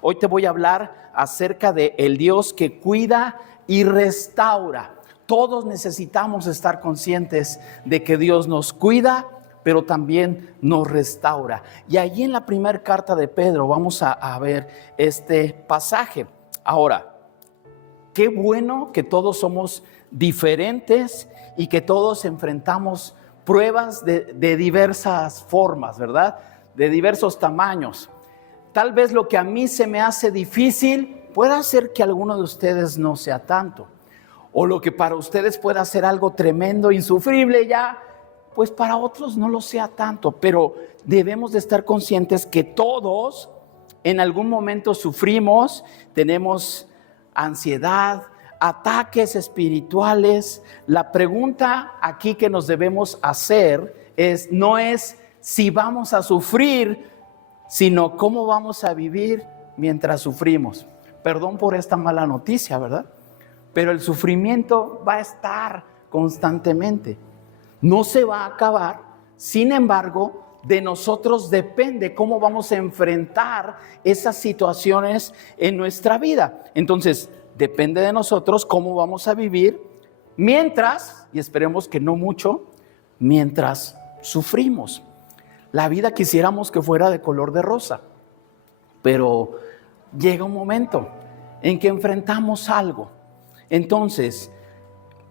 Hoy te voy a hablar acerca de el Dios que cuida y restaura. Todos necesitamos estar conscientes de que Dios nos cuida, pero también nos restaura. Y allí en la primera carta de Pedro vamos a ver este pasaje. Ahora, qué bueno que todos somos diferentes y que todos enfrentamos pruebas de diversas formas, ¿verdad? De diversos tamaños. Tal vez lo que a mí se me hace difícil pueda ser que a alguno de ustedes no sea tanto. O lo que para ustedes pueda ser algo tremendo, insufrible ya, pues para otros no lo sea tanto. Pero debemos de estar conscientes que todos en algún momento sufrimos, tenemos ansiedad, ataques espirituales. La pregunta aquí que nos debemos hacer no es si vamos a sufrir, sino cómo vamos a vivir mientras sufrimos. Perdón por esta mala noticia, ¿verdad? Pero el sufrimiento va a estar constantemente. No se va a acabar. Sin embargo, de nosotros depende cómo vamos a enfrentar esas situaciones en nuestra vida. Entonces, depende de nosotros cómo vamos a vivir mientras, y esperemos que no mucho, mientras sufrimos. La vida quisiéramos que fuera de color de rosa, pero llega un momento en que enfrentamos algo. Entonces,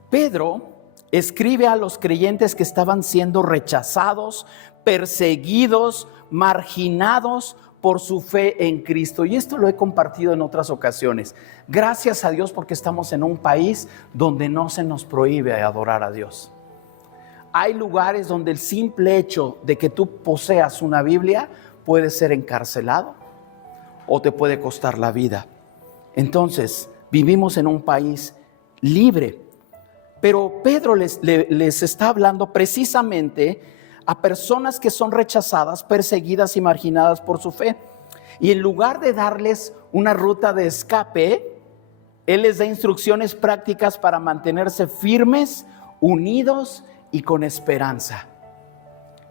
Pedro escribe a los creyentes que estaban siendo rechazados, perseguidos, marginados por su fe en Cristo. Y esto lo he compartido en otras ocasiones. Gracias a Dios porque estamos en un país donde no se nos prohíbe adorar a Dios. Hay lugares donde el simple hecho de que tú poseas una Biblia puede ser encarcelado o te puede costar la vida. Entonces, vivimos en un país libre. Pero Pedro les está hablando precisamente a personas que son rechazadas, perseguidas y marginadas por su fe. Y en lugar de darles una ruta de escape, él les da instrucciones prácticas para mantenerse firmes, unidos y con esperanza.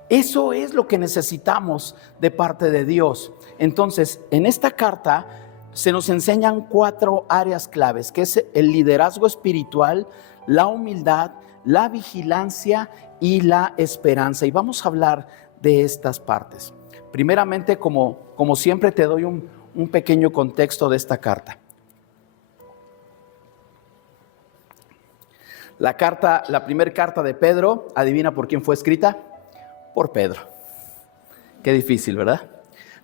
Eso es lo que necesitamos de parte de Dios. Entonces, en esta carta se nos enseñan 4 áreas claves, que es el liderazgo espiritual, la humildad, la vigilancia y la esperanza. Y vamos a hablar de estas partes. Primeramente, como siempre, te doy un pequeño contexto de esta carta. La primera carta de Pedro, adivina por quién fue escrita. Por Pedro. Qué difícil, ¿verdad?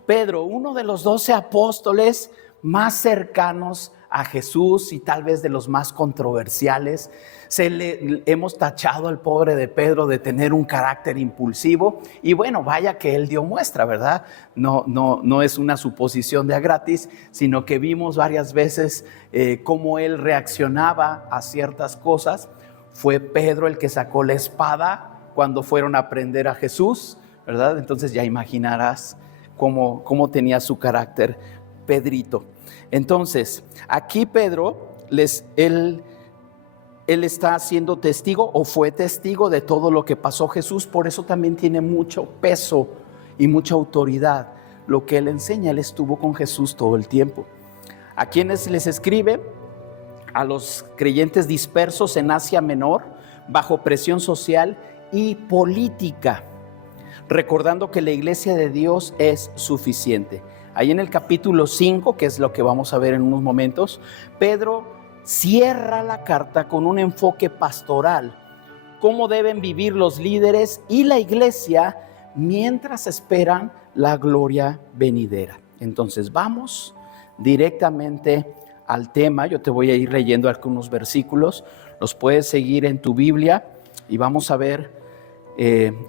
Pedro, uno de los 12 apóstoles más cercanos a Jesús y tal vez de los más controversiales. Hemos tachado al pobre de Pedro de tener un carácter impulsivo y bueno, vaya que él dio muestra, ¿verdad? No es una suposición de a gratis, sino que vimos varias veces cómo él reaccionaba a ciertas cosas. Fue Pedro el que sacó la espada cuando fueron a prender a Jesús, ¿verdad? Entonces ya imaginarás cómo tenía su carácter Pedrito. Entonces, aquí Pedro, él está siendo testigo o fue testigo de todo lo que pasó Jesús, por eso también tiene mucho peso y mucha autoridad. Lo que él enseña, él estuvo con Jesús todo el tiempo. ¿A quiénes les escribe? A los creyentes dispersos en Asia Menor, bajo presión social y política, recordando que la iglesia de Dios es suficiente. Ahí en el capítulo 5, que es lo que vamos a ver en unos momentos, Pedro cierra la carta con un enfoque pastoral. Cómo deben vivir los líderes y la iglesia mientras esperan la gloria venidera. Entonces vamos directamente al tema. Yo te voy a ir leyendo algunos versículos. Los puedes seguir en tu Biblia y vamos a ver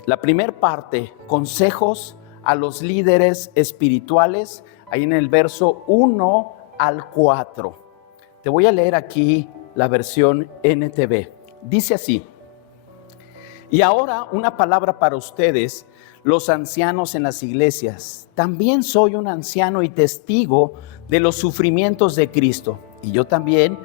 la primera parte, consejos a los líderes espirituales, ahí en el verso 1 al 4. Te voy a leer aquí la versión NTV. Dice así: y ahora una palabra para ustedes, los ancianos en las iglesias. También soy un anciano y testigo de los sufrimientos de Cristo, y yo también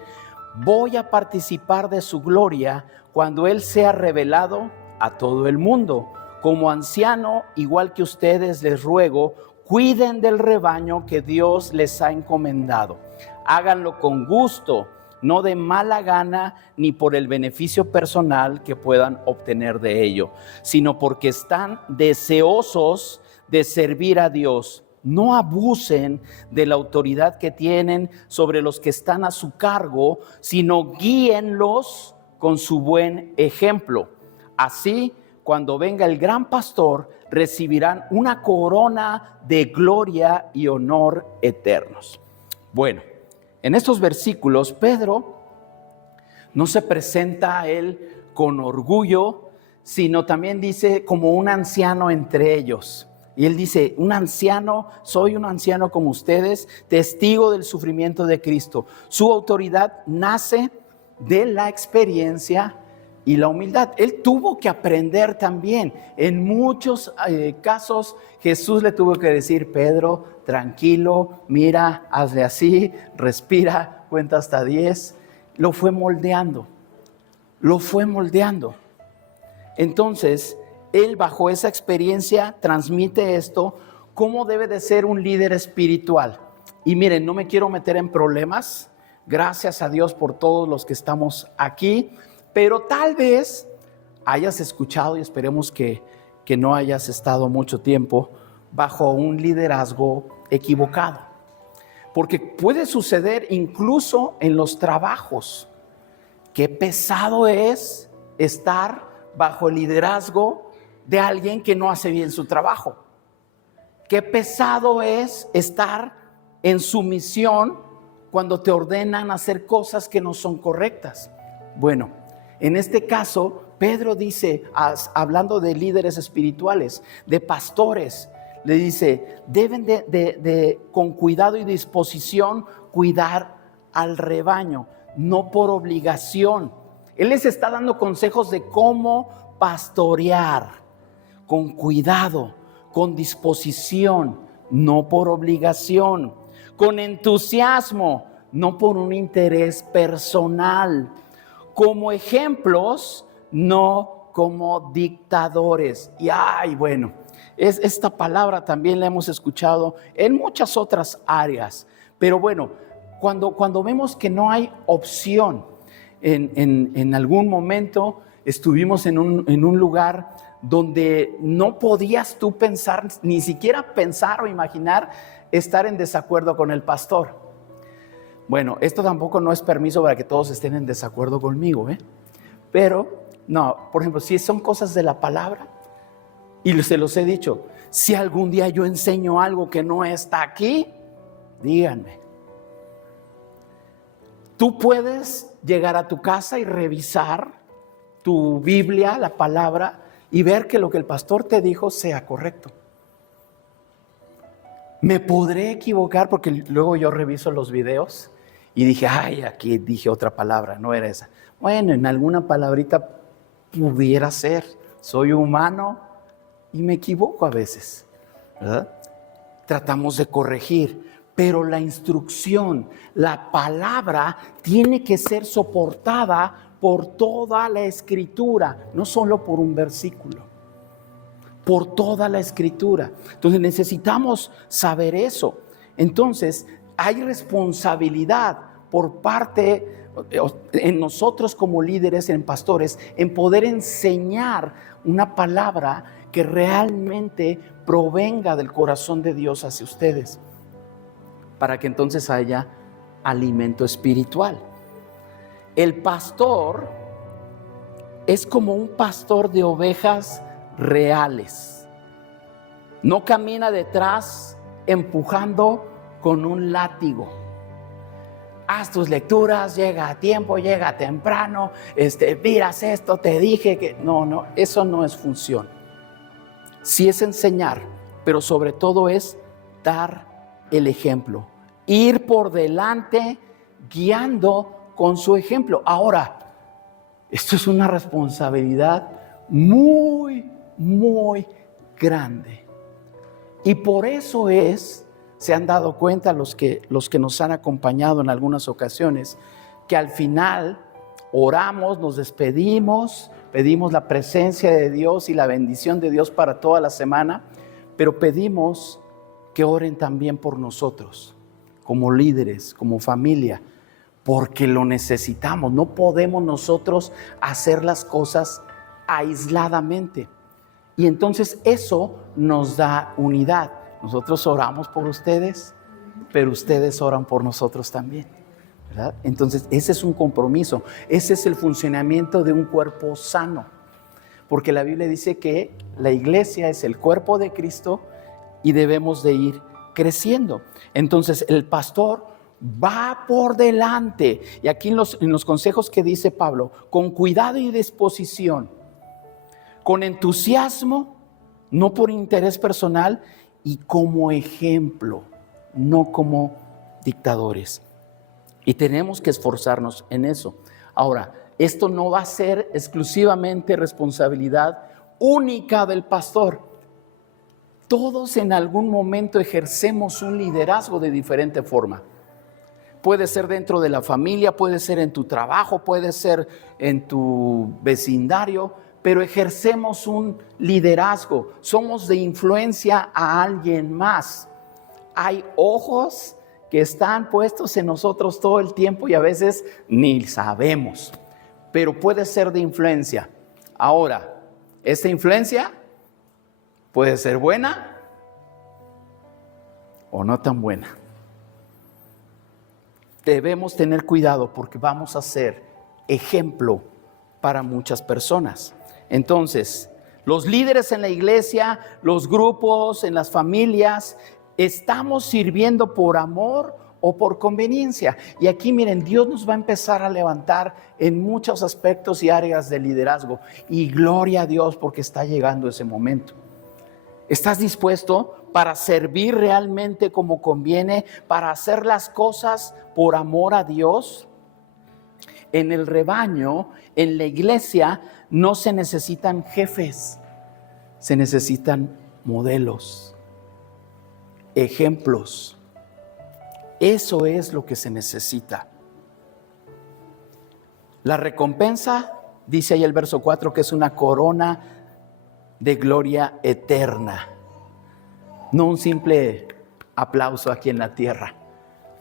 voy a participar de su gloria cuando Él sea revelado a todo el mundo. Como anciano, igual que ustedes, les ruego, cuiden del rebaño que Dios les ha encomendado. Háganlo con gusto, no de mala gana ni por el beneficio personal que puedan obtener de ello, sino porque están deseosos de servir a Dios. No abusen de la autoridad que tienen sobre los que están a su cargo, sino guíenlos con su buen ejemplo. Así, cuando venga el gran pastor, recibirán una corona de gloria y honor eternos. Bueno, en estos versículos, Pedro no se presenta a él con orgullo, sino también dice como un anciano entre ellos. Y él dice, soy un anciano como ustedes, testigo del sufrimiento de Cristo. Su autoridad nace de la experiencia y la humildad. Él tuvo que aprender también. En muchos casos Jesús le tuvo que decir, Pedro, tranquilo, mira, hazle así, respira, cuenta hasta 10. Lo fue moldeando. Entonces, él bajo esa experiencia transmite esto, cómo debe de ser un líder espiritual. Y miren, no me quiero meter en problemas, gracias a Dios por todos los que estamos aquí, pero tal vez hayas escuchado, y esperemos que no hayas estado mucho tiempo bajo un liderazgo equivocado. Porque puede suceder incluso en los trabajos. Qué pesado es estar bajo el liderazgo de alguien que no hace bien su trabajo. Qué pesado es estar en sumisión cuando te ordenan hacer cosas que no son correctas. Bueno, en este caso, Pedro dice, hablando de líderes espirituales, de pastores, le dice, deben de con cuidado y disposición cuidar al rebaño, no por obligación. Él les está dando consejos de cómo pastorear, con cuidado, con disposición, no por obligación, con entusiasmo, no por un interés personal, como ejemplos, no como dictadores. Y bueno, esta palabra también la hemos escuchado en muchas otras áreas, pero bueno, cuando vemos que no hay opción, en algún momento estuvimos en un lugar donde no podías tú pensar, ni siquiera pensar o imaginar estar en desacuerdo con el pastor. Bueno, esto tampoco no es permiso para que todos estén en desacuerdo conmigo, pero no, por ejemplo, si son cosas de la palabra, y se los he dicho, si algún día yo enseño algo que no está aquí, díganme. Tú puedes llegar a tu casa y revisar tu Biblia, la palabra, y ver que lo que el pastor te dijo sea correcto. Me podré equivocar porque luego yo reviso los videos y dije, aquí dije otra palabra, no era esa. Bueno, en alguna palabrita pudiera ser. Soy humano y me equivoco a veces, ¿verdad? Tratamos de corregir, pero la instrucción, la palabra tiene que ser soportada por toda la Escritura, no solo por un versículo, por toda la Escritura. Entonces necesitamos saber eso. Entonces hay responsabilidad por parte en nosotros como líderes, en pastores, en poder enseñar una palabra que realmente provenga del corazón de Dios hacia ustedes, para que entonces haya alimento espiritual. El pastor es como un pastor de ovejas reales. No camina detrás empujando con un látigo. Haz tus lecturas, llega a tiempo, llega temprano, miras esto, te dije que... No, eso no es función. Sí es enseñar, pero sobre todo es dar el ejemplo. Ir por delante, guiando con su ejemplo. Ahora, esto es una responsabilidad muy, muy grande. Y por eso se han dado cuenta los que nos han acompañado en algunas ocasiones, que al final oramos, nos despedimos, pedimos la presencia de Dios y la bendición de Dios para toda la semana, pero pedimos que oren también por nosotros, como líderes, como familia, porque lo necesitamos. No podemos nosotros hacer las cosas aisladamente. Y entonces eso nos da unidad. Nosotros oramos por ustedes, pero ustedes oran por nosotros también, ¿verdad? Entonces ese es un compromiso, ese es el funcionamiento de un cuerpo sano, porque la Biblia dice que la iglesia es el cuerpo de Cristo y debemos de ir creciendo. Entonces el pastor va por delante, y aquí en los consejos que dice Pablo, con cuidado y disposición, con entusiasmo, no por interés personal, y como ejemplo, no como dictadores. Y tenemos que esforzarnos en eso. Ahora, esto no va a ser exclusivamente responsabilidad única del pastor. Todos en algún momento ejercemos un liderazgo de diferente forma. Puede ser dentro de la familia, puede ser en tu trabajo, puede ser en tu vecindario, pero ejercemos un liderazgo. Somos de influencia a alguien más. Hay ojos que están puestos en nosotros todo el tiempo y a veces ni sabemos, pero puede ser de influencia. Ahora, esta influencia puede ser buena o no tan buena. Debemos tener cuidado porque vamos a ser ejemplo para muchas personas. Entonces, los líderes en la iglesia, los grupos, en las familias, ¿estamos sirviendo por amor o por conveniencia? Y aquí miren, Dios nos va a empezar a levantar en muchos aspectos y áreas de liderazgo. Y gloria a Dios porque está llegando ese momento. ¿Estás dispuesto para servir realmente como conviene, para hacer las cosas por amor a Dios? En el rebaño, en la iglesia, no se necesitan jefes, se necesitan modelos, ejemplos. Eso es lo que se necesita. La recompensa, dice ahí el verso 4, que es una corona de gloria eterna. No un simple aplauso aquí en la tierra,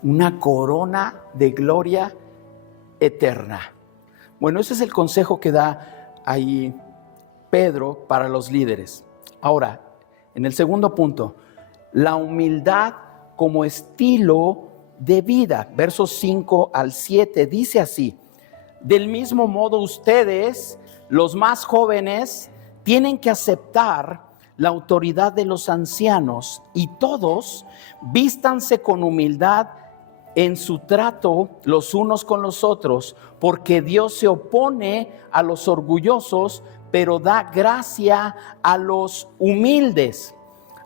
una corona de gloria eterna. Bueno, ese es el consejo que da ahí Pedro para los líderes. Ahora, en el segundo punto, la humildad como estilo de vida. Versos 5 al 7 dice así: del mismo modo ustedes, los más jóvenes, tienen que aceptar la autoridad de los ancianos y todos vístanse con humildad en su trato los unos con los otros, porque Dios se opone a los orgullosos, pero da gracia a los humildes.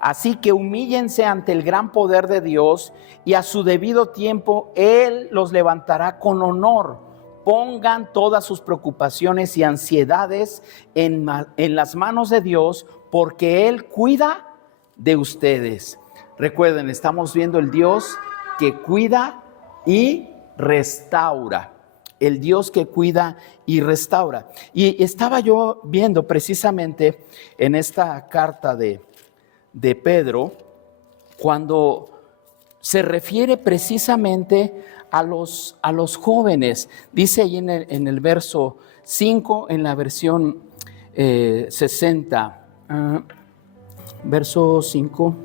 Así que humíllense ante el gran poder de Dios y a su debido tiempo Él los levantará con honor. Pongan todas sus preocupaciones y ansiedades en las manos de Dios, porque Él cuida de ustedes. Recuerden, estamos viendo el Dios que cuida y restaura. El Dios que cuida y restaura. Y estaba yo viendo precisamente en esta carta de Pedro, cuando se refiere precisamente a los jóvenes. Dice ahí en el verso 5, en la versión 60, verso 5.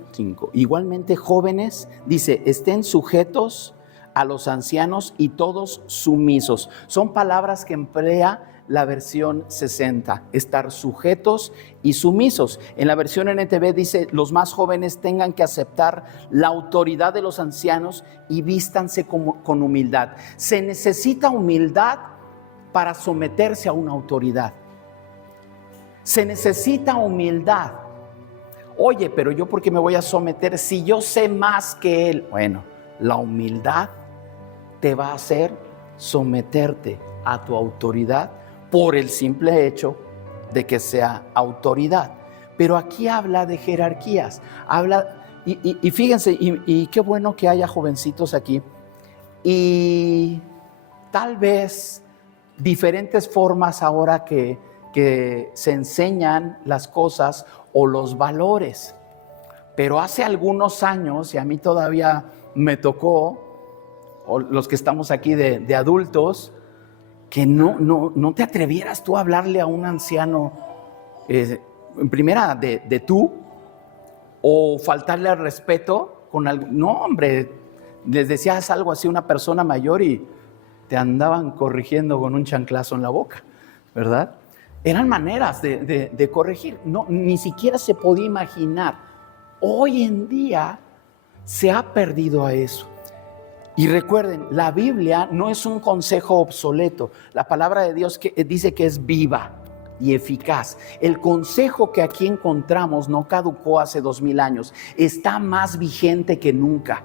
Igualmente, jóvenes, dice, estén sujetos a los ancianos y todos sumisos. Son palabras que emplea la versión 60, estar sujetos y sumisos. En la versión NTV dice, los más jóvenes tengan que aceptar la autoridad de los ancianos y vístanse con humildad. Se necesita humildad para someterse a una autoridad. Se necesita humildad. Oye, pero yo ¿por qué me voy a someter si yo sé más que él? Bueno, la humildad te va a hacer someterte a tu autoridad por el simple hecho de que sea autoridad. Pero aquí habla de jerarquías, y fíjense, y qué bueno que haya jovencitos aquí, y tal vez diferentes formas ahora que se enseñan las cosas o los valores. Pero hace algunos años, y a mí todavía me tocó, o los que estamos aquí de adultos, que no te atrevieras tú a hablarle a un anciano, en primera de tú, o faltarle al respeto con algo. No, hombre, les decías algo así a una persona mayor y te andaban corrigiendo con un chanclazo en la boca, ¿verdad? Eran maneras de corregir. No, ni siquiera se podía imaginar. Hoy en día se ha perdido a eso. Y recuerden, la Biblia no es un consejo obsoleto. La palabra de Dios dice que es viva y eficaz. El consejo que aquí encontramos no caducó hace 2000 años. Está más vigente que nunca.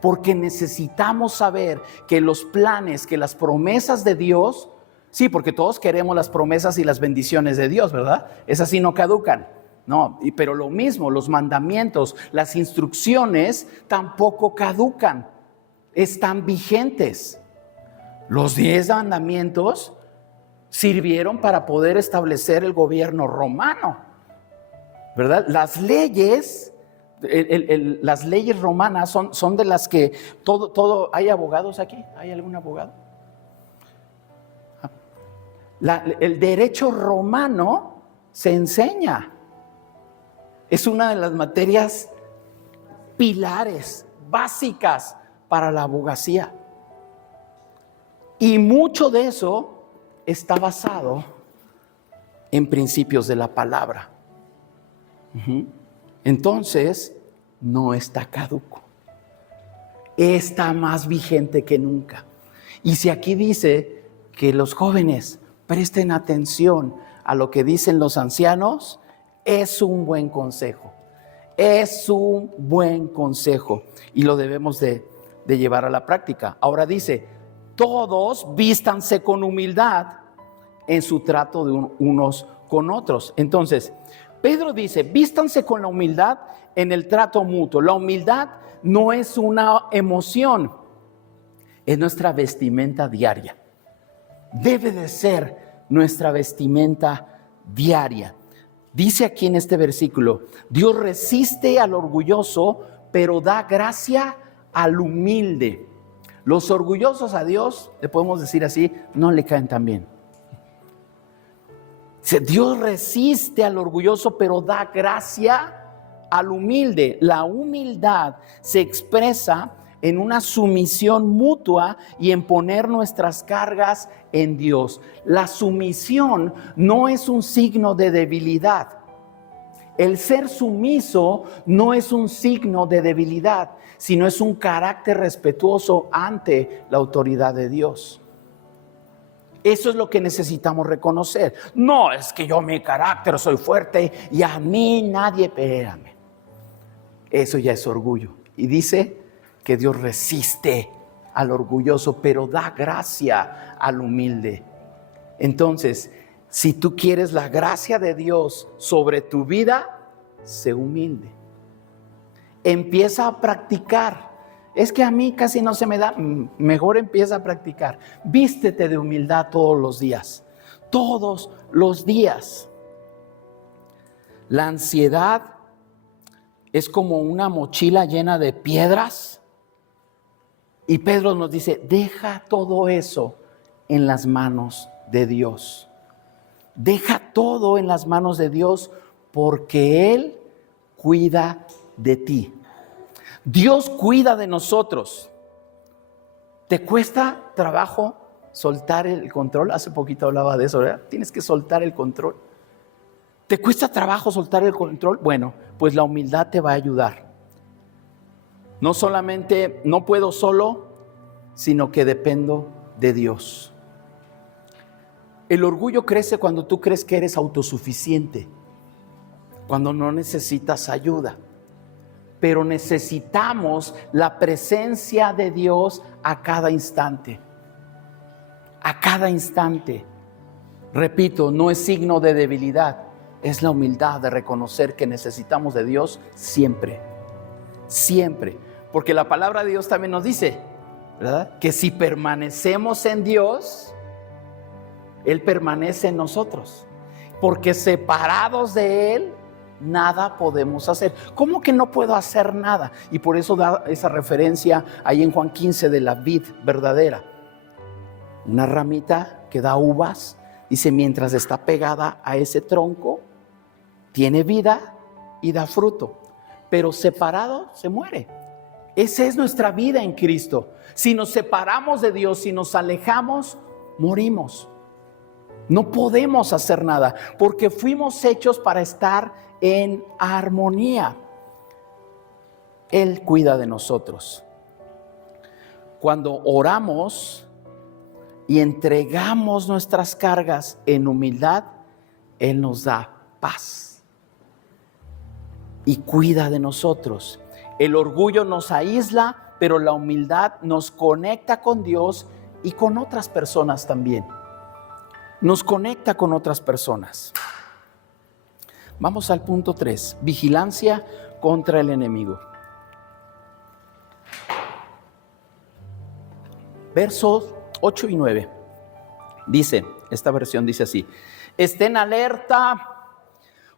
Porque necesitamos saber que los planes, que las promesas de Dios, sí, porque todos queremos las promesas y las bendiciones de Dios, ¿verdad? Esas sí no caducan. No, pero lo mismo, los mandamientos, las instrucciones tampoco caducan. Están vigentes. Los 10 mandamientos sirvieron para poder establecer el gobierno romano, ¿verdad? Las leyes, las leyes romanas son de las que todo. ¿Hay abogados aquí? ¿Hay algún abogado? El derecho romano se enseña. Es una de las materias pilares, básicas para la abogacía. Y mucho de eso está basado en principios de la palabra. Entonces, no está caduco. Está más vigente que nunca. Y si aquí dice que los jóvenes presten atención a lo que dicen los ancianos, es un buen consejo. Es un buen consejo y lo debemos de llevar a la práctica. Ahora dice, todos vístanse con humildad en su trato de unos con otros. Entonces, Pedro dice, vístanse con la humildad en el trato mutuo. La humildad no es una emoción, es nuestra vestimenta diaria. Debe de ser nuestra vestimenta diaria. Dice aquí en este versículo, Dios resiste al orgulloso, pero da gracia al humilde. Los orgullosos a Dios, le podemos decir así, no le caen tan bien. Dios resiste al orgulloso, pero da gracia al humilde. La humildad se expresa en una sumisión mutua y en poner nuestras cargas en Dios. La sumisión no es un signo de debilidad. El ser sumiso no es un signo de debilidad, sino es un carácter respetuoso ante la autoridad de Dios. Eso es lo que necesitamos reconocer. No es que yo mi carácter soy fuerte y a mí nadie, espérame. Eso ya es orgullo. Y dice que Dios resiste al orgulloso, pero da gracia al humilde. Entonces, si tú quieres la gracia de Dios sobre tu vida, sé humilde. Empieza a practicar. Es que a mí casi no se me da. Mejor empieza a practicar. Vístete de humildad todos los días. Todos los días. La ansiedad es como una mochila llena de piedras. Y Pedro nos dice, deja todo eso en las manos de Dios. Deja todo en las manos de Dios porque Él cuida de ti. Dios cuida de nosotros. ¿Te cuesta trabajo soltar el control? Hace poquito hablaba de eso, ¿verdad? Tienes que soltar el control. ¿Te cuesta trabajo soltar el control? Bueno, pues la humildad te va a ayudar. No solamente no puedo solo, sino que dependo de Dios. El orgullo crece cuando tú crees que eres autosuficiente, cuando no necesitas ayuda. Pero necesitamos la presencia de Dios a cada instante. A cada instante. Repito, no es signo de debilidad, es la humildad de reconocer que necesitamos de Dios siempre. Siempre. Porque la palabra de Dios también nos dice, ¿verdad?, que si permanecemos en Dios, Él permanece en nosotros. Porque separados de Él, nada podemos hacer. ¿Cómo que no puedo hacer nada? Y por eso da esa referencia ahí en Juan 15 de la vid verdadera. Una ramita que da uvas, dice, mientras está pegada a ese tronco, tiene vida y da fruto, pero separado se muere. Esa es nuestra vida en Cristo. Si nos separamos de Dios, si nos alejamos, morimos. No podemos hacer nada, porque fuimos hechos para estar en armonía. Él cuida de nosotros. Cuando oramos y entregamos nuestras cargas en humildad, Él nos da paz y cuida de nosotros. El orgullo nos aísla, pero la humildad nos conecta con Dios y con otras personas también. Nos conecta con otras personas. Vamos al punto 3, vigilancia contra el enemigo. Versos 8 y 9. Dice, esta versión dice así: estén alerta,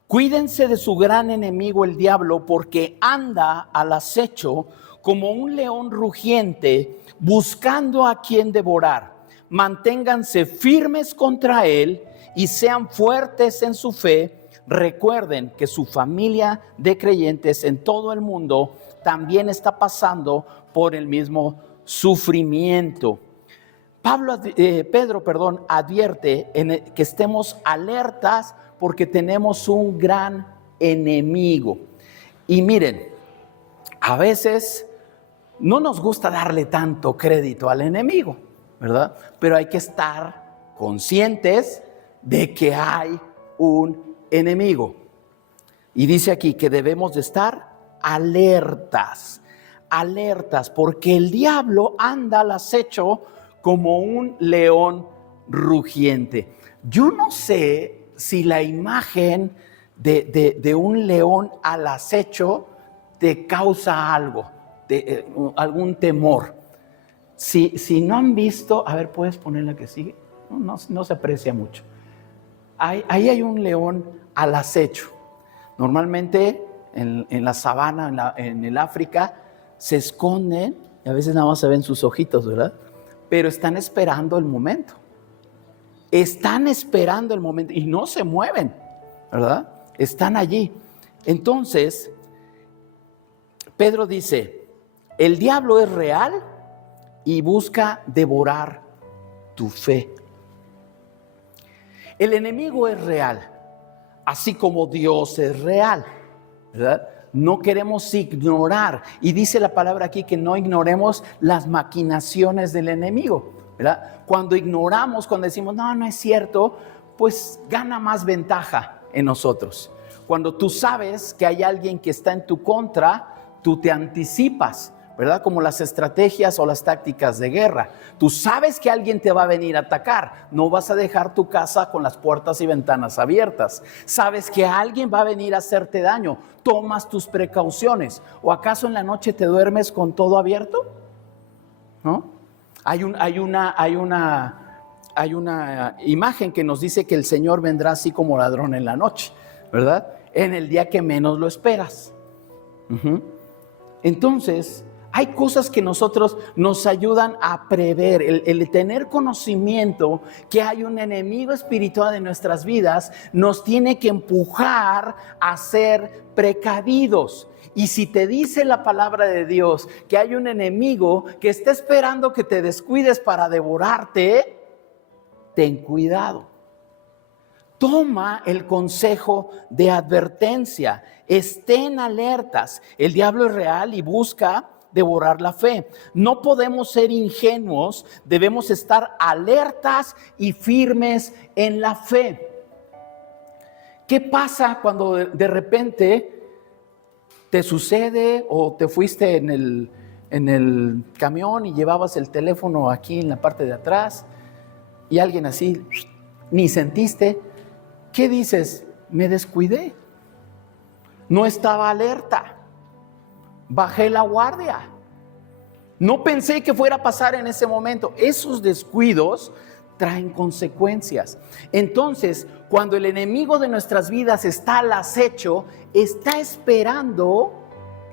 cuídense de su gran enemigo el diablo, porque anda al acecho como un león rugiente, buscando a quien devorar. Manténganse firmes contra él y sean fuertes en su fe. Recuerden que su familia de creyentes en todo el mundo también está pasando por el mismo sufrimiento. Pedro advierte que estemos alertas porque tenemos un gran enemigo. Y miren, a veces no nos gusta darle tanto crédito al enemigo, ¿verdad? Pero hay que estar conscientes de que hay un enemigo. Y dice aquí que debemos de estar alertas, porque el diablo anda al acecho como un león rugiente. Yo no sé si la imagen de un león al acecho te causa algo, algún temor. Si no han visto, a ver, ¿puedes poner la que sigue? No se aprecia mucho. Ahí hay un león al acecho. Normalmente en la sabana, en el África, se esconden y a veces nada más se ven sus ojitos, ¿verdad? Pero están esperando el momento. Están esperando el momento y no se mueven, ¿verdad? Están allí. Entonces, Pedro dice, el diablo es real y busca devorar tu fe. El enemigo es real, así como Dios es real, ¿verdad? No queremos ignorar, y dice la palabra aquí que no ignoremos las maquinaciones del enemigo, ¿verdad? Cuando ignoramos, cuando decimos, no es cierto, pues gana más ventaja en nosotros. Cuando tú sabes que hay alguien que está en tu contra, tú te anticipas, ¿verdad? Como las estrategias o las tácticas de guerra. Tú sabes que alguien te va a venir a atacar. No vas a dejar tu casa con las puertas y ventanas abiertas. Sabes que alguien va a venir a hacerte daño. Tomas tus precauciones. ¿O acaso en la noche te duermes con todo abierto? ¿No? Hay una imagen que nos dice que el Señor vendrá así como ladrón en la noche, ¿verdad? En el día que menos lo esperas. Entonces, hay cosas que nosotros nos ayudan a prever, el tener conocimiento que hay un enemigo espiritual en nuestras vidas nos tiene que empujar a ser precavidos. Y si te dice la palabra de Dios que hay un enemigo que está esperando que te descuides para devorarte, ten cuidado. Toma el consejo de advertencia, estén alertas. El diablo es real y busca devorar la fe. No podemos ser ingenuos, debemos estar alertas y firmes en la fe. ¿Qué pasa cuando de repente te sucede o te fuiste en el camión y llevabas el teléfono aquí en la parte de atrás y alguien así, ni sentiste? ¿Qué dices? Me descuidé, no estaba alerta, bajé la guardia, no pensé que fuera a pasar en ese momento. Esos descuidos traen consecuencias. Entonces, cuando el enemigo de nuestras vidas está al acecho, está esperando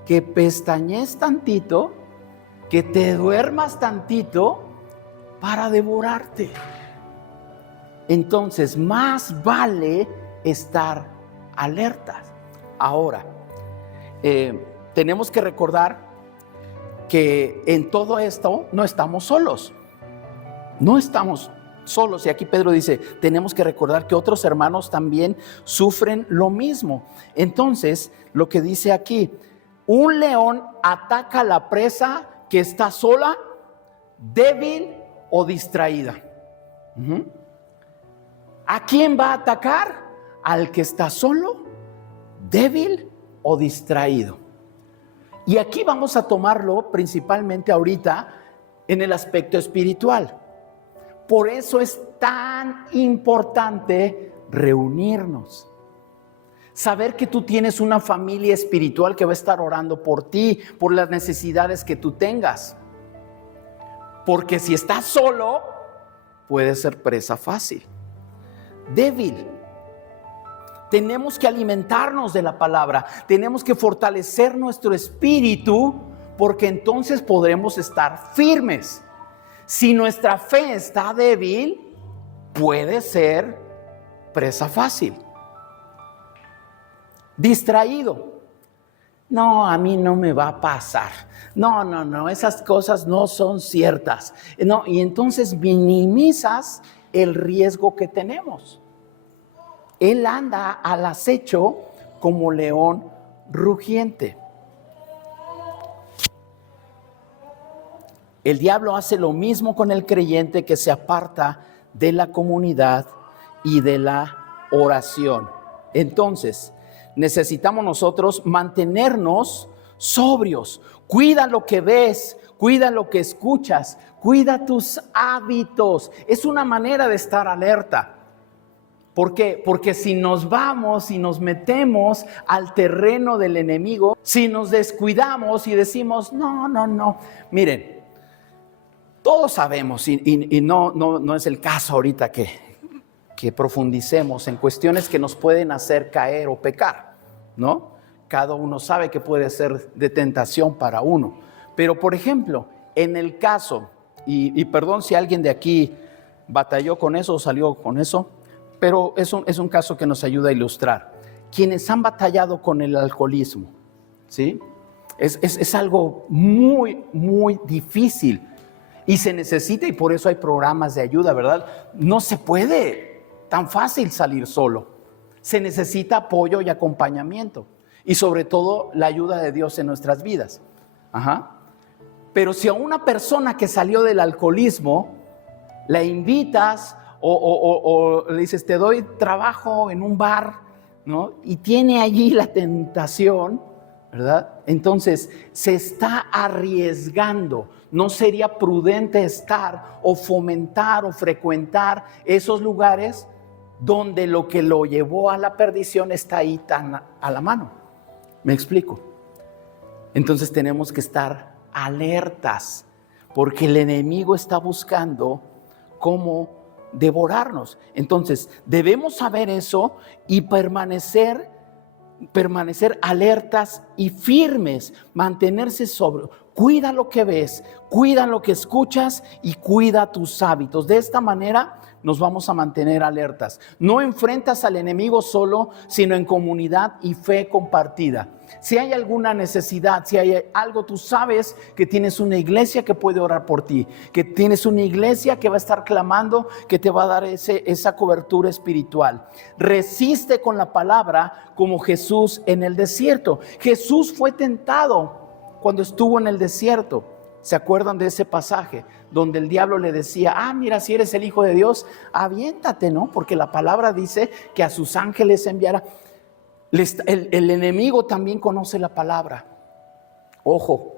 que pestañees tantito, que te duermas tantito para devorarte. Entonces, más vale estar alertas. Ahora, tenemos que recordar que en todo esto no estamos solos. No estamos solos. Y aquí Pedro dice, tenemos que recordar que otros hermanos también sufren lo mismo. Entonces, lo que dice aquí, un león ataca a la presa que está sola, débil o distraída. ¿A quién va a atacar? Al que está solo, débil o distraído. Y aquí vamos a tomarlo principalmente ahorita en el aspecto espiritual. Por eso es tan importante reunirnos. Saber que tú tienes una familia espiritual que va a estar orando por ti, por las necesidades que tú tengas. Porque si estás solo, puedes ser presa fácil. Débil. Tenemos que alimentarnos de la palabra, tenemos que fortalecer nuestro espíritu, porque entonces podremos estar firmes. Si nuestra fe está débil, puede ser presa fácil. Distraído. No, a mí no me va a pasar. No, esas cosas no son ciertas. No, y entonces minimizas el riesgo que tenemos. Él anda al acecho como león rugiente. El diablo hace lo mismo con el creyente que se aparta de la comunidad y de la oración. Entonces, necesitamos nosotros mantenernos sobrios. Cuida lo que ves, cuida lo que escuchas, cuida tus hábitos. Es una manera de estar alerta. ¿Por qué? Porque si nos vamos y nos metemos al terreno del enemigo, si nos descuidamos y decimos, no, miren, todos sabemos, y no es el caso ahorita que profundicemos en cuestiones que nos pueden hacer caer o pecar, ¿no? Cada uno sabe que puede ser de tentación para uno. Pero, por ejemplo, en el caso, y perdón si alguien de aquí batalló con eso o salió con eso, pero es un caso que nos ayuda a ilustrar. Quienes han batallado con el alcoholismo, ¿sí? Es algo muy, muy difícil y se necesita, y por eso hay programas de ayuda, ¿verdad? No se puede tan fácil salir solo. Se necesita apoyo y acompañamiento y sobre todo la ayuda de Dios en nuestras vidas. Pero si a una persona que salió del alcoholismo la invitas o le dices, te doy trabajo en un bar, ¿no? Y tiene allí la tentación, ¿verdad? Entonces se está arriesgando. No sería prudente estar o fomentar o frecuentar esos lugares donde lo que lo llevó a la perdición está ahí tan a la mano. ¿Me explico? Entonces tenemos que estar alertas, porque el enemigo está buscando cómo devorarnos. Entonces debemos saber eso y permanecer alertas y firmes, mantenerse sobrio. Cuida lo que ves, cuida lo que escuchas y cuida tus hábitos. De esta manera nos vamos a mantener alertas. No enfrentas al enemigo solo, sino en comunidad y fe compartida. Si hay alguna necesidad, si hay algo, tú sabes que tienes una iglesia que puede orar por ti, que tienes una iglesia que va a estar clamando, que te va a dar esa cobertura espiritual. Resiste con la palabra como Jesús en el desierto. Jesús fue tentado cuando estuvo en el desierto. ¿Se acuerdan de ese pasaje donde el diablo le decía, mira, si eres el Hijo de Dios, aviéntate, ¿no? Porque la palabra dice que a sus ángeles enviará. El enemigo también conoce la palabra. Ojo,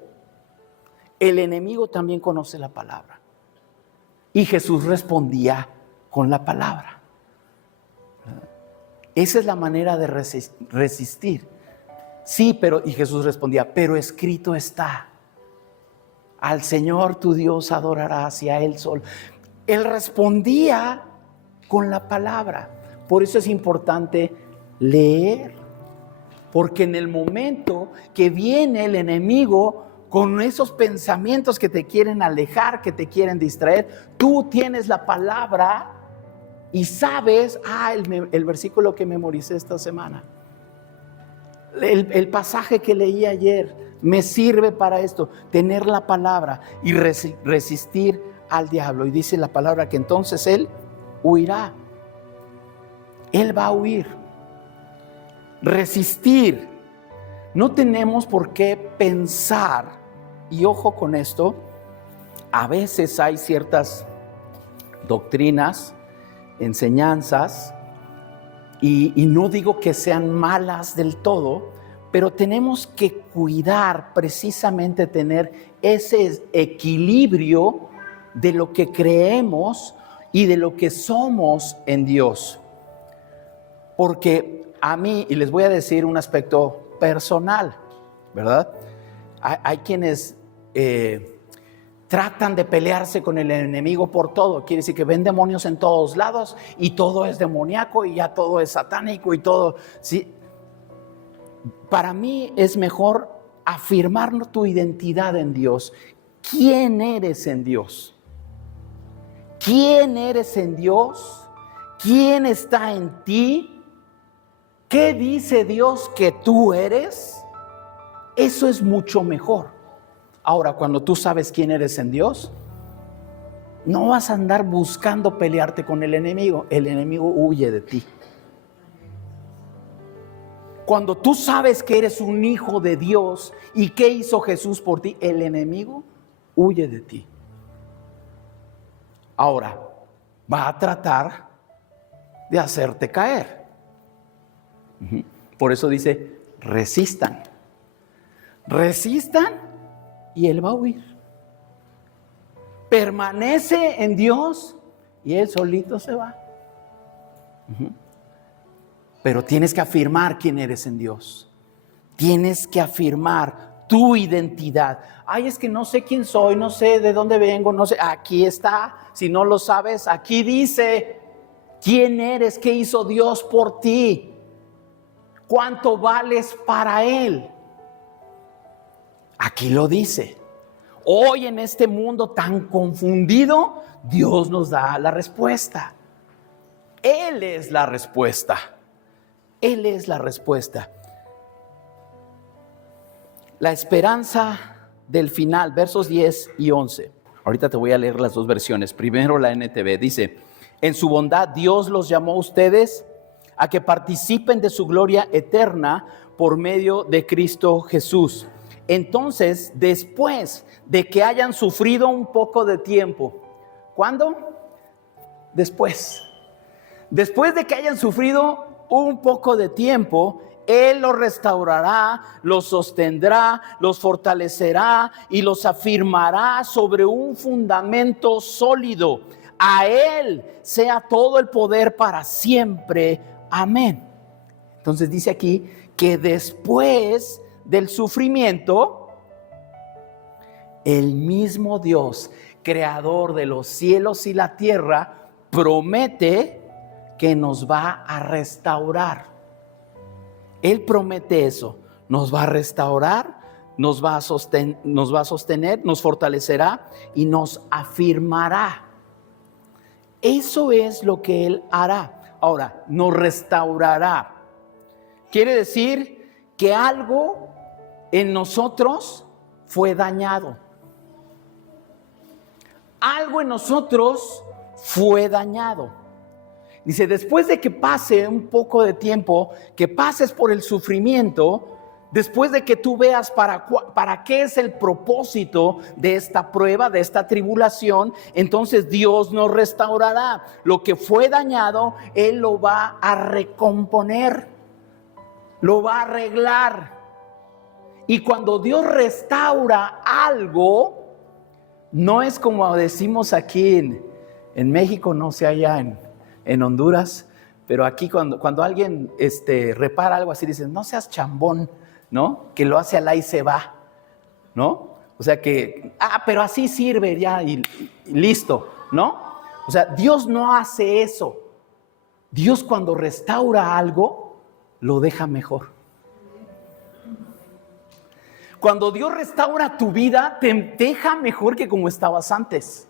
el enemigo también conoce la palabra. Y Jesús respondía con la palabra. Esa es la manera de resistir. Sí, y Jesús respondía, pero escrito está. Al Señor tu Dios adorarás y a Él solo. Él respondía con la palabra. Por eso es importante leer, porque en el momento que viene el enemigo con esos pensamientos que te quieren alejar, que te quieren distraer, tú tienes la palabra y sabes, el versículo que memoricé esta semana, el pasaje que leí ayer, me sirve para esto, tener la palabra y resistir al diablo. Y dice la palabra que entonces él huirá. Él va a huir. Resistir. No tenemos por qué pensar, y ojo con esto, a veces hay ciertas doctrinas, enseñanzas, y no digo que sean malas del todo, pero tenemos que cuidar precisamente tener ese equilibrio de lo que creemos y de lo que somos en Dios. Porque a mí, y les voy a decir un aspecto personal, ¿verdad? Hay quienes tratan de pelearse con el enemigo por todo. Quiere decir que ven demonios en todos lados y todo es demoníaco y ya todo es satánico y todo, ¿sí? Para mí es mejor afirmar tu identidad en Dios. ¿Quién eres en Dios? ¿Quién eres en Dios? ¿Quién está en ti? ¿Qué dice Dios que tú eres? Eso es mucho mejor. Ahora, cuando tú sabes quién eres en Dios, no vas a andar buscando pelearte con el enemigo. El enemigo huye de ti. Cuando tú sabes que eres un hijo de Dios y qué hizo Jesús por ti, el enemigo huye de ti. Ahora, va a tratar de hacerte caer. Por eso dice, resistan. Resistan y él va a huir. Permanece en Dios y él solito se va. Pero tienes que afirmar quién eres en Dios. Tienes que afirmar tu identidad. Es que no sé quién soy, no sé de dónde vengo, no sé. Aquí está. Si no lo sabes, aquí dice quién eres, qué hizo Dios por ti, cuánto vales para Él. Aquí lo dice. Hoy en este mundo tan confundido, Dios nos da la respuesta. Él es la respuesta. Él es la respuesta. La esperanza del final, versos 10 y 11. Ahorita te voy a leer las dos versiones. Primero la NTV. Dice, en su bondad Dios los llamó a ustedes a que participen de su gloria eterna por medio de Cristo Jesús. Entonces, después de que hayan sufrido un poco de tiempo, ¿cuándo? Después de que hayan sufrido un poco de tiempo, Él los restaurará, los sostendrá, los fortalecerá y los afirmará sobre un fundamento sólido. A Él sea todo el poder para siempre. Amén. Entonces dice aquí que después del sufrimiento, el mismo Dios, creador de los cielos y la tierra, promete que nos va a restaurar. Él promete eso, nos va a restaurar, nos va a sostener, nos fortalecerá y nos afirmará. Eso es lo que Él hará. Ahora, nos restaurará. Quiere decir que algo en nosotros fue dañado. Algo en nosotros fue dañado. Dice, después de que pase un poco de tiempo, que pases por el sufrimiento, después de que tú veas para qué es el propósito de esta prueba, de esta tribulación, entonces Dios nos restaurará. Lo que fue dañado, Él lo va a recomponer, lo va a arreglar. Y cuando Dios restaura algo, no es como decimos aquí en México, no sé allá en Honduras, pero aquí cuando alguien repara algo así, dicen, no seas chambón, ¿no? Que lo hace alá y se va, ¿no? O sea que, pero así sirve ya y listo, ¿no? O sea, Dios no hace eso. Dios cuando restaura algo, lo deja mejor. Cuando Dios restaura tu vida, te deja mejor que como estabas antes.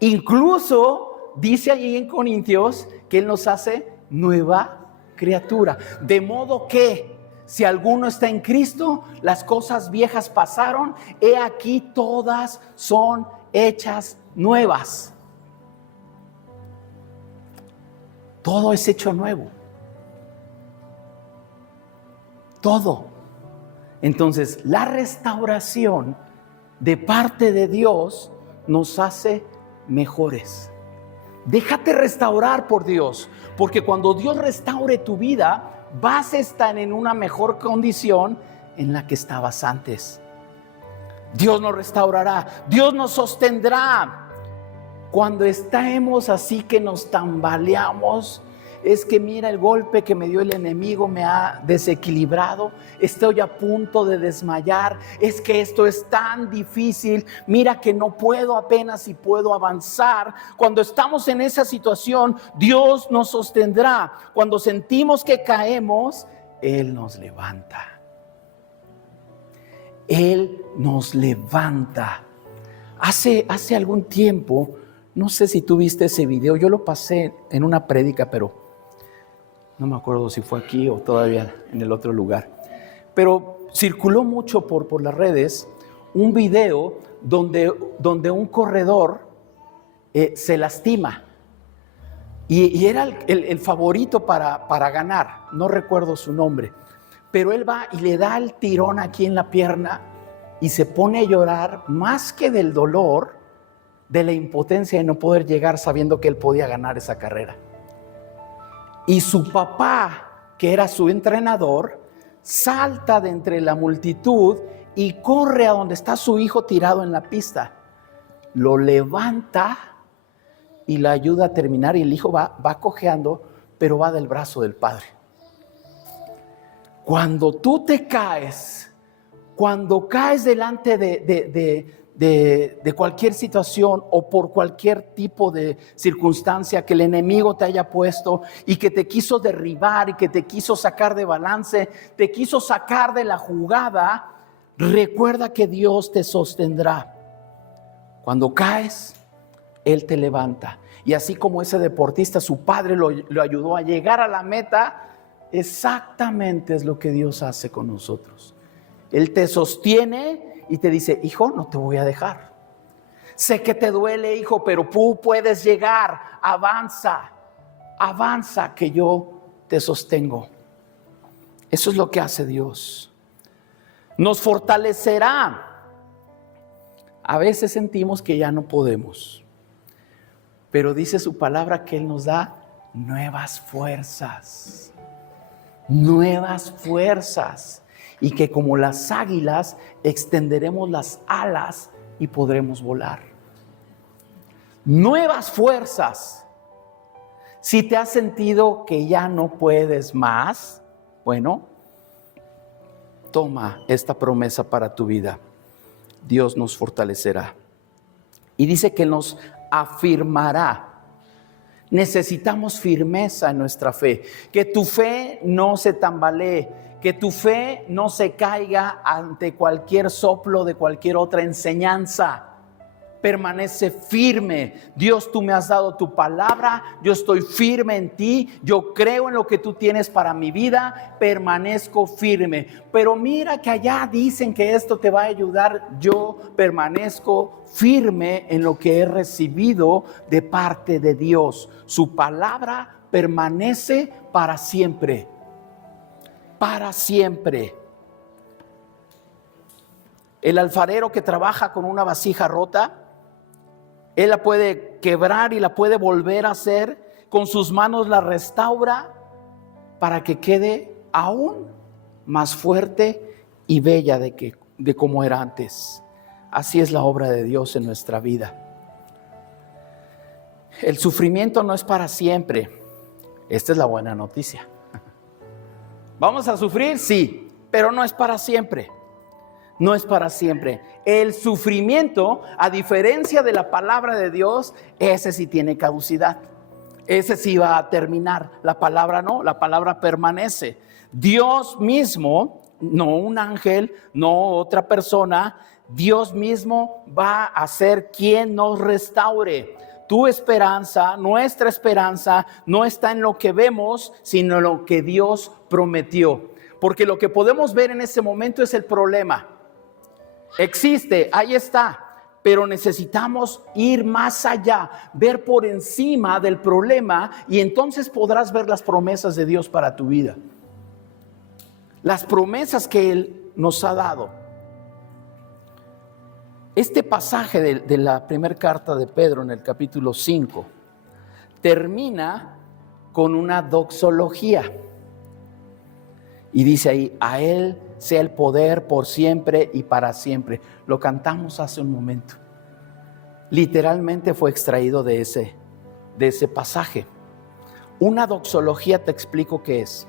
Incluso dice allí en Corintios que Él nos hace nueva criatura. De modo que si alguno está en Cristo, las cosas viejas pasaron, he aquí todas son hechas nuevas. Todo es hecho nuevo. Todo. Entonces, la restauración de parte de Dios nos hace mejores. Déjate restaurar por Dios, porque cuando Dios restaure tu vida, vas a estar en una mejor condición en la que estabas antes. Dios nos restaurará, Dios nos sostendrá. Cuando estemos así que nos tambaleamos, es que mira, el golpe que me dio el enemigo me ha desequilibrado, estoy a punto de desmayar, es que esto es tan difícil, mira que no puedo apenas si puedo avanzar. Cuando estamos en esa situación, Dios nos sostendrá. Cuando sentimos que caemos, Él nos levanta. Él nos levanta. Hace algún tiempo, no sé si tú viste ese video, yo lo pasé en una prédica, pero no me acuerdo si fue aquí o todavía en el otro lugar. Pero circuló mucho por las redes un video donde un corredor se lastima. Y era el favorito para ganar, no recuerdo su nombre. Pero él va y le da el tirón aquí en la pierna y se pone a llorar más que del dolor, de la impotencia de no poder llegar sabiendo que él podía ganar esa carrera. Y su papá, que era su entrenador, salta de entre la multitud y corre a donde está su hijo tirado en la pista. Lo levanta y le ayuda a terminar, y el hijo va cojeando, pero va del brazo del padre. Cuando tú te caes, cuando caes delante de cualquier situación o por cualquier tipo de circunstancia que el enemigo te haya puesto y que te quiso derribar y que te quiso sacar de balance, te quiso sacar de la jugada, recuerda que Dios te sostendrá. Cuando caes, Él te levanta. Y así como ese deportista, su padre lo ayudó a llegar a la meta, exactamente es lo que Dios hace con nosotros. Él te sostiene y te dice: hijo, no te voy a dejar. Sé que te duele, hijo, pero tú puedes llegar. Avanza, avanza, que yo te sostengo. Eso es lo que hace Dios. Nos fortalecerá. A veces sentimos que ya no podemos, pero dice su palabra que Él nos da nuevas fuerzas. Nuevas fuerzas. Y que como las águilas extenderemos las alas y podremos volar. Nuevas fuerzas. Si te has sentido que ya no puedes más, bueno, toma esta promesa para tu vida. Dios nos fortalecerá. Y dice que nos afirmará. Necesitamos firmeza en nuestra fe. Que tu fe no se tambalee. Que tu fe no se caiga ante cualquier soplo de cualquier otra enseñanza. Permanece firme. Dios, tú me has dado tu palabra. Yo estoy firme en ti. Yo creo en lo que tú tienes para mi vida. Permanezco firme. Pero mira que allá dicen que esto te va a ayudar. Yo permanezco firme en lo que he recibido de parte de Dios. Su palabra permanece para siempre. Para siempre. El alfarero que trabaja con una vasija rota, él la puede quebrar y la puede volver a hacer. Con sus manos la restaura para que quede aún más fuerte y bella de como era antes. Así es la obra de Dios en nuestra vida. El sufrimiento no es para siempre. Esta es la buena noticia. ¿Vamos a sufrir? Sí, pero no es para siempre. no es para siempre. El sufrimiento, a diferencia de la palabra de Dios, ese sí tiene caducidad. Ese sí va a terminar. La palabra no, la palabra permanece. Dios mismo, no un ángel, no otra persona, Dios mismo va a ser quien nos restaure. Tu esperanza, nuestra esperanza, no está en lo que vemos, sino en lo que Dios prometió. Porque lo que podemos ver en ese momento es el problema. Existe, ahí está, pero necesitamos ir más allá, ver por encima del problema, y entonces podrás ver las promesas de Dios para tu vida. Las promesas que Él nos ha dado. Este pasaje de la primera carta de Pedro en el capítulo 5 termina con una doxología. Y dice ahí, a Él sea el poder por siempre y para siempre. Lo cantamos hace un momento. Literalmente fue extraído de ese pasaje. Una doxología, te explico qué es.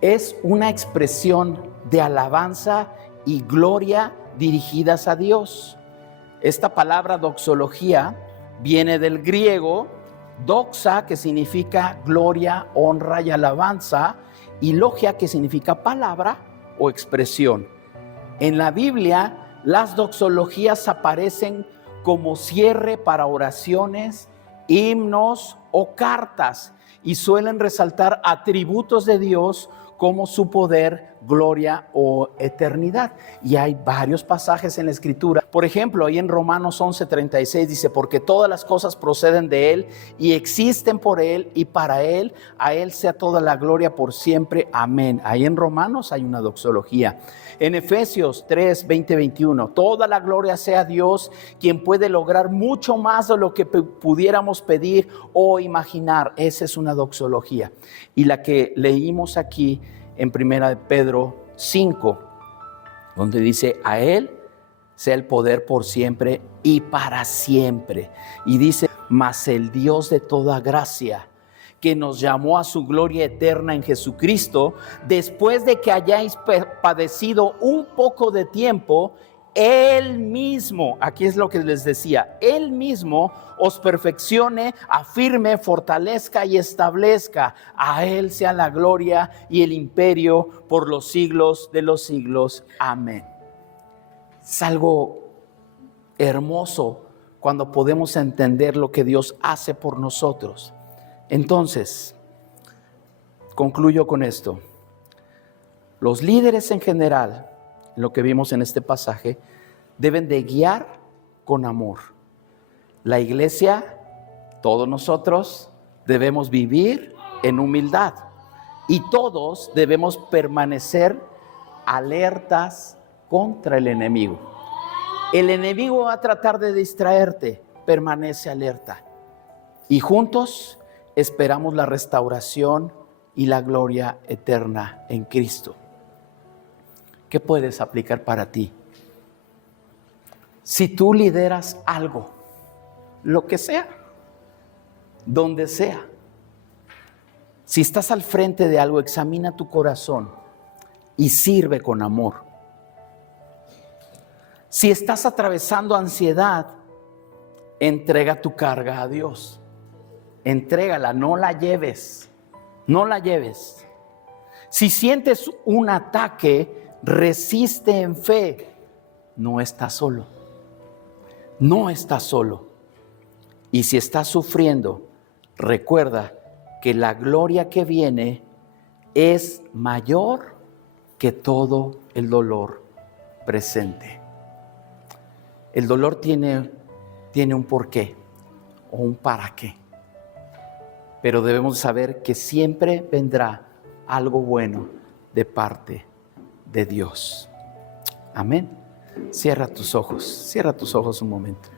Es una expresión de alabanza y gloria dirigidas a Dios. Esta palabra doxología viene del griego doxa, que significa gloria, honra y alabanza, y logia, que significa palabra o expresión. En la Biblia, las doxologías aparecen como cierre para oraciones, himnos o cartas, y suelen resaltar atributos de Dios como su poder, gloria o eternidad. Y hay varios pasajes en la Escritura. Por ejemplo, ahí en Romanos 11:36 dice, porque todas las cosas proceden de Él y existen por Él y para Él, a Él sea toda la gloria por siempre. Amén. Ahí en Romanos hay una doxología. En Efesios 3:20-21, toda la gloria sea a Dios, quien puede lograr mucho más de lo que pudiéramos pedir o imaginar. Esa es una doxología. Y la que leímos aquí en 1 Pedro 5, donde dice, a Él sea el poder por siempre y para siempre. Y dice, mas el Dios de toda gracia, que nos llamó a su gloria eterna en Jesucristo, después de que hayáis padecido un poco de tiempo, Él mismo, aquí es lo que les decía, Él mismo os perfeccione, afirme, fortalezca y establezca. A Él sea la gloria y el imperio por los siglos de los siglos. Amén. Es algo hermoso cuando podemos entender lo que Dios hace por nosotros. Entonces, concluyo con esto. Los líderes en general, lo que vimos en este pasaje, deben de guiar con amor. La iglesia, todos nosotros, debemos vivir en humildad y todos debemos permanecer alertas contra el enemigo. El enemigo va a tratar de distraerte, permanece alerta y juntos esperamos la restauración y la gloria eterna en Cristo. ¿Qué puedes aplicar para ti? Si tú lideras algo, lo que sea, donde sea, si estás al frente de algo, examina tu corazón y sirve con amor. Si estás atravesando ansiedad, entrega tu carga a Dios. Entrégala, no la lleves, no la lleves. Si sientes un ataque, resiste en fe. No estás solo, no estás solo. Y si estás sufriendo, recuerda que la gloria que viene es mayor que todo el dolor presente. El dolor tiene un porqué o un para qué. Pero debemos saber que siempre vendrá algo bueno de parte de Dios. Amén. Cierra tus ojos un momento.